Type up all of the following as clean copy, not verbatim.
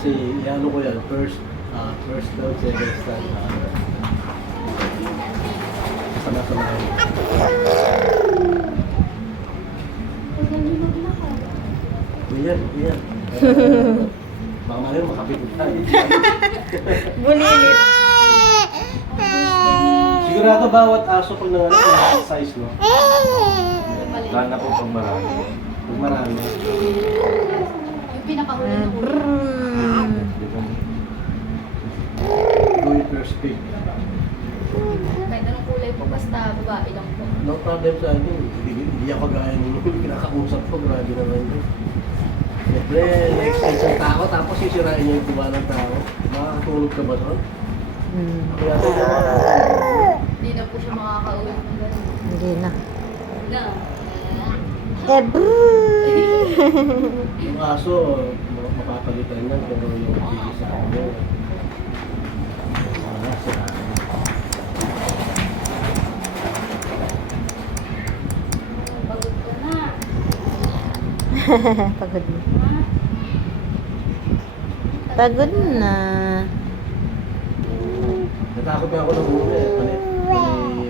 Kasi ano ko yan, first down, second stand. Sama-sama yun. Iyan. Baka malamang makapikot tayo. Bulilit. Sigurado bawat aso pag nanganak size, no? Lana po pag marami. Pag marami. Yung pinakahuli na ulo. Go your first pick. Kahit anong kulay po, basta babae lang po. No problem sa akin. Hindi ako gaya nyo. Kinakausap ko. Grabe naman yun. Siyempre, na-excite ang tao. Tapos sisirain niya yung tuba ng tao. Makakatulog ka ba doon? Kaya Hindi na po siya makakauwi ng gano'n. Hindi na. Na. yung aso, mapapalitan lang. Pero yung bigis sa kanya. Sirain. Pagod ko na. Pagod na. Ha? Pagod na. Natakot nga ako ng una eh.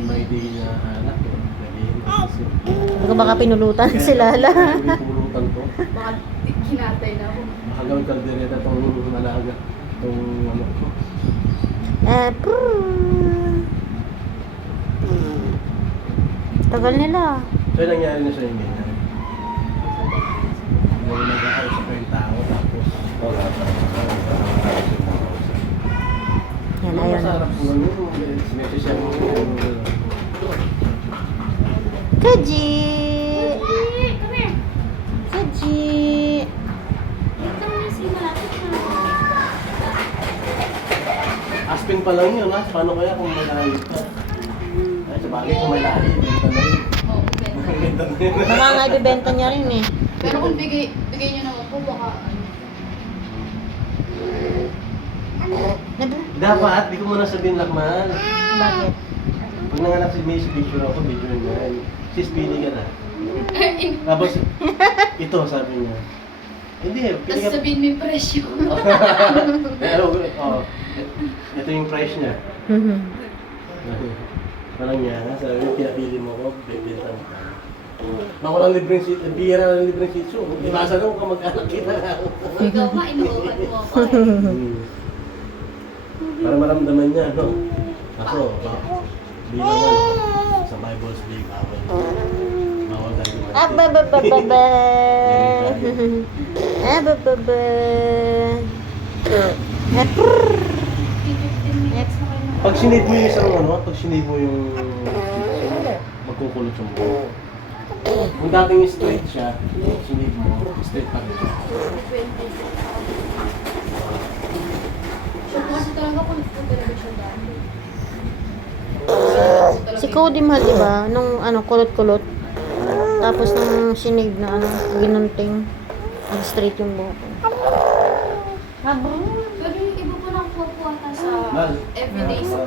May day na anak. Hindi ko baka pinulutan si Lala. May pulutan ko. Baka kinatay na ako. Makagawin kaldereta itong alaga. Itong ano ko. Tagal nila. So yung nangyari na sa inyo na. Yung nag-aarap sa yung tao tapos Wala. Yan, yung ayun. masarap po ano, sinasasya mo yung Kaji! Come here. Kaji! Ito na si malapit na. Aspin pa lang yun ha. Paano kaya kung may lahi pa? Ay, sa bagay kung may lahi, benta na yun. Oo, benta. Benta na yun. Baka nga ibibenta niya rin eh. Pero kung bigay nyo naman po, baka ano. Dapat, di ko muna sabihin lakman. Bakit? Pag nanganak si Macy, picture ako, video niya. Sis, pili ka na. Tapos, ito, sabi niya. Hindi eh, pili Tapos ka. sabihin mo yung presyo. Ito yung price niya. Parang niya, sabi niya, pinapili mo ako, bibenta mo. Bako lang libreng seat, bihira lang libreng seat. So, ibasa lang kung mag-anak kita. Ikaw nga, inuukan mo ako eh. Para maramdaman niya, no? Ako, bilang ano, sa Bible's Big Bawal. Bawal tayo naman. Ababababa! Abababa! 15 minutes na kayo na. Pag sinave mo yung isang ano, pag sinave mo yung magkukulot yung buhok. Kung dating straight siya, sinave mo, straight pa rin siya. 20. Siya po kasi talaga kung ito talaga siya dati. Si Cody mahal, di ba? Nung ano, kulot-kulot. Tapos nung sinave na ano, ginunting. Nag-straight yung buhok. Pero yung iba po nakukuha sa Mal. everyday supply.